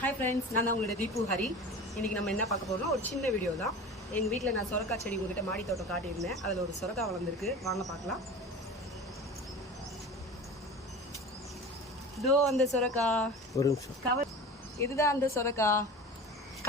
Hi friends, நான் தான் உங்களுடைய தீபு ஹரி. இன்றைக்கி நம்ம என்ன பார்க்க போகிறோம்னா ஒரு சின்ன வீடியோ தான். எங்கள் வீட்டில் நான் சுரக்காய் செடி உங்ககிட்ட மாடி தோட்டம் காட்டியிருந்தேன். அதில் ஒரு சுரக்காய் வளர்ந்துருக்கு, வாங்க பார்க்கலாம். இதோ அந்த சுரக்காய் ஒரு நிமிஷம் கவர், இதுதான் அந்த சுரக்காய்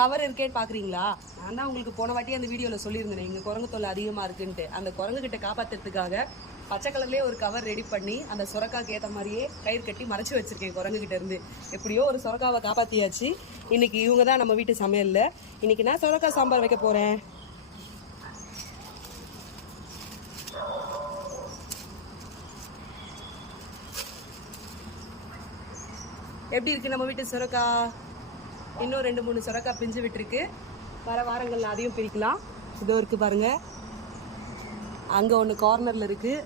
கவர் இருக்கேன்னு பார்க்குறீங்களா? நான் தான் உங்களுக்கு போன வாட்டி அந்த வீடியோவில் சொல்லியிருந்தேன் இங்கே குரங்கு தொல்லை அதிகமாக இருக்குன்ட்டு. அந்த குரங்கு கிட்ட காப்பாற்றுறதுக்காக பச்சை கலர்லேயே ஒரு கவர் ரெடி பண்ணி அந்த சுரக்காய்க்கு ஏற்ற மாதிரியே கயிறு கட்டி மறைச்சி வச்சிருக்கேன் குரங்குகிட்ட இருந்து. எப்படியோ ஒரு சுரக்காவை காப்பாற்றியாச்சு. இன்னைக்கு இவங்க தான் நம்ம வீட்டு சமையலில். இன்னைக்கு நான் சுரக்காய் சாம்பார் வைக்க போகிறேன். எப்படி இருக்கு நம்ம வீட்டு சுரக்காய்? இன்னும் 2-3 சுரக்காய் பிஞ்சு விட்டுருக்கு. வர வாரங்களில் அதையும் பிரிக்கலாம். இதோ இருக்குது பாருங்கள், அங்கே ஒன்று கார்னரில் இருக்குது.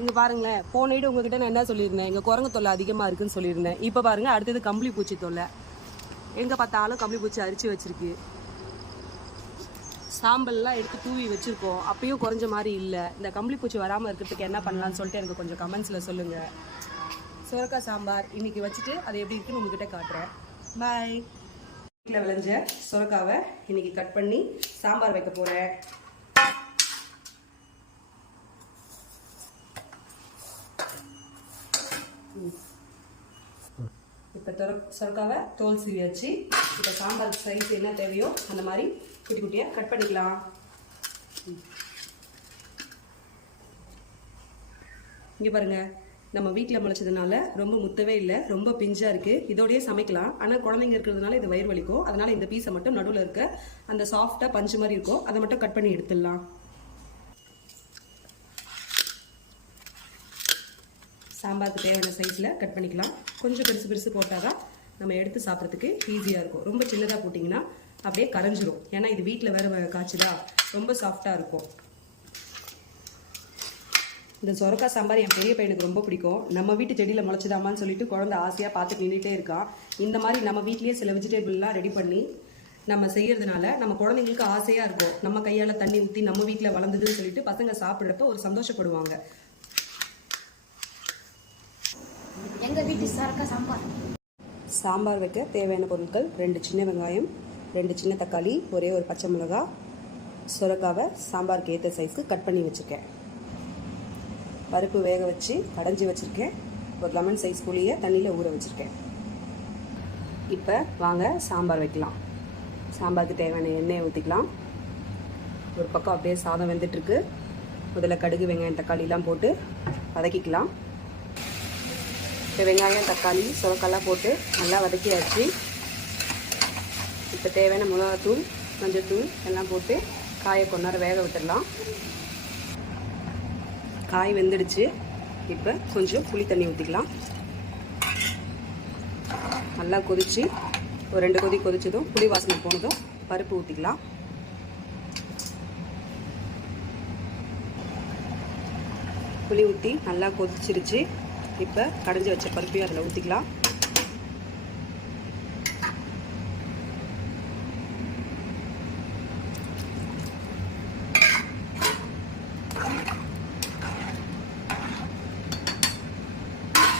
இங்கே பாருங்களேன், போன வீடு உங்ககிட்ட நான் என்ன சொல்லியிருந்தேன், இங்கே குரங்கு தொல்லை அதிகமாக இருக்குன்னு சொல்லியிருந்தேன். இப்போ பாருங்கள், அடுத்தது கம்பளி பூச்சி தொல்லை. எங்கே பார்த்தாலும் கம்பளி பூச்சி அரிச்சு வச்சுருக்கு. சாம்பல்லாம் எடுத்து தூவி வச்சுருக்கோம், அப்பயும் குறைஞ்ச மாதிரி இல்லை. இந்த கம்பளி பூச்சி வராமல் இருக்கிறதுக்கு என்ன பண்ணலான்னு சொல்லிட்டு எனக்கு கொஞ்சம் கமெண்ட்ஸில் சொல்லுங்கள். சுரக்காய் சாம்பார் இன்றைக்கி வச்சுட்டு அது எப்படி இருக்குன்னு உங்ககிட்ட காட்டுறேன். பாய். வீட்டில் விளைஞ்ச சுரக்காவை இன்றைக்கி கட் பண்ணி சாம்பார் வைக்க போகிறேன். இப்போ சுரக்காவை தோல் சீவியாச்சு. இப்போ சாம்பார் சைஸ் என்ன தேவையோ அந்த மாதிரி குட்டி குட்டியாக கட் பண்ணிக்கலாம். இங்கே பாருங்கள், நம்ம வீட்டில் முளைச்சதுனால ரொம்ப முத்தவே இல்லை, ரொம்ப பிஞ்சாக இருக்குது. இதோடய சமைக்கலாம். ஆனால் குழந்தைங்க இருக்கிறதுனால இது வயிறு வலிக்கும். அதனால் இந்த பீஸை மட்டும் நடுவில் இருக்க அந்த சாஃப்டாக பஞ்சு மாதிரி இருக்கும், அதை மட்டும் கட் பண்ணி எடுத்துடலாம். சாம்பாருக்கு தேவையான சைஸில் கட் பண்ணிக்கலாம். கொஞ்சம் பெருசு பெருசு போட்டால் தான் நம்ம எடுத்து சாப்பிட்றதுக்கு ஈஸியாக இருக்கும். ரொம்ப சின்னதாக போட்டிங்கன்னா அப்படியே கரைஞ்சிரும். ஏன்னா இது வீட்டில் வேறு காய்ச்சதா ரொம்ப சாஃப்டாக இருக்கும். இந்த சுரக்காய் சாம்பார் என் பெரிய பையனுக்கு ரொம்ப பிடிக்கும். நம்ம வீட்டு செடியில் முளைச்சிதாமான்னு சொல்லிட்டு குழந்தை ஆசையாக பார்த்து நின்றுட்டே இருக்கான். இந்த மாதிரி நம்ம வீட்லேயே சில வெஜிடபிள்லாம் ரெடி பண்ணி நம்ம செய்யறதுனால நம்ம குழந்தைங்களுக்கு ஆசையாக இருக்கும். நம்ம கையால் தண்ணி ஊற்றி நம்ம வீட்டில் வளர்ந்ததுன்னு சொல்லிட்டு பசங்க சாப்பிட்றப்ப ஒரு சந்தோஷப்படுவாங்க. எங்கள் வீட்டு சுரக்காய் சாம்பார் வைக்க தேவையான பொருட்கள்: 2 சின்ன வெங்காயம், 2 சின்ன தக்காளி, ஒரே ஒரு பச்சை மிளகா. சுரக்காவை சாம்பாருக்கு ஏற்ற சைஸ்க்கு கட் பண்ணி வச்சுருக்கேன். பருப்பு வேக வச்சு கடைஞ்சி வச்சுருக்கேன். ஒரு லெமன் சைஸ் புளியை தண்ணியில் ஊற வச்சுருக்கேன். இப்போ வாங்க சாம்பார் வைக்கலாம். சாம்பாருக்கு தேவையான எண்ணெயை ஊற்றிக்கலாம். ஒரு பக்கம் அப்படியே சாதம் வெந்துட்டுருக்கு. முதல்ல கடுகு, வெங்காயம், தக்காளிலாம் போட்டு வதக்கிக்கலாம். இப்போ வெங்காயம், தக்காளி, சுரக்காயெல்லாம் போட்டு நல்லா வதக்கியாச்சு. இப்போ தேவையான மிளகாத்தூள், மஞ்சள்தூள் எல்லாம் போட்டு காயை கொஞ்ச நேரம் வேக விட்டுடலாம். காய் வெந்துடுச்சு. இப்போ கொஞ்சம் புளி தண்ணி ஊற்றிக்கலாம். நல்லா கொதித்து ஒரு 2 கொதி கொதிச்சதும் புளி வாசனை போனதும் பருப்பு ஊற்றிக்கலாம். புளி ஊற்றி நல்லா கொதிச்சிருச்சு. இப்போ கடைஞ்சி வச்ச பருப்பையும் அதில் ஊற்றிக்கலாம்.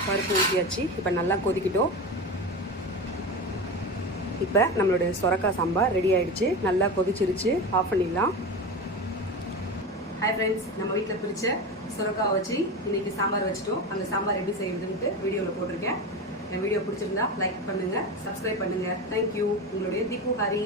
பருப்பு ஊற்றியாச்சு. இப்போ நல்லா கொதிக்கிட்டோம். இப்போ நம்மளுடைய சுரக்காய் சாம்பார் ரெடி ஆகிடுச்சு. நல்லா கொதிச்சிருச்சு. ஆஃப் பண்ணிடலாம். ஹாய் ஃப்ரெண்ட்ஸ், நம்ம வீட்டில் பிரித்த சுரக்காய் வச்சு இன்றைக்கி சாம்பார் வச்சுட்டோம். அந்த சாம்பார் எப்படி செய்யுதுன்ட்டு வீடியோவில் போட்டிருக்கேன். என் வீடியோ பிடிச்சிருந்தா லைக் பண்ணுங்கள், சப்ஸ்கிரைப் பண்ணுங்கள். தேங்க்யூ. உங்களுடைய தீபு ஹரி.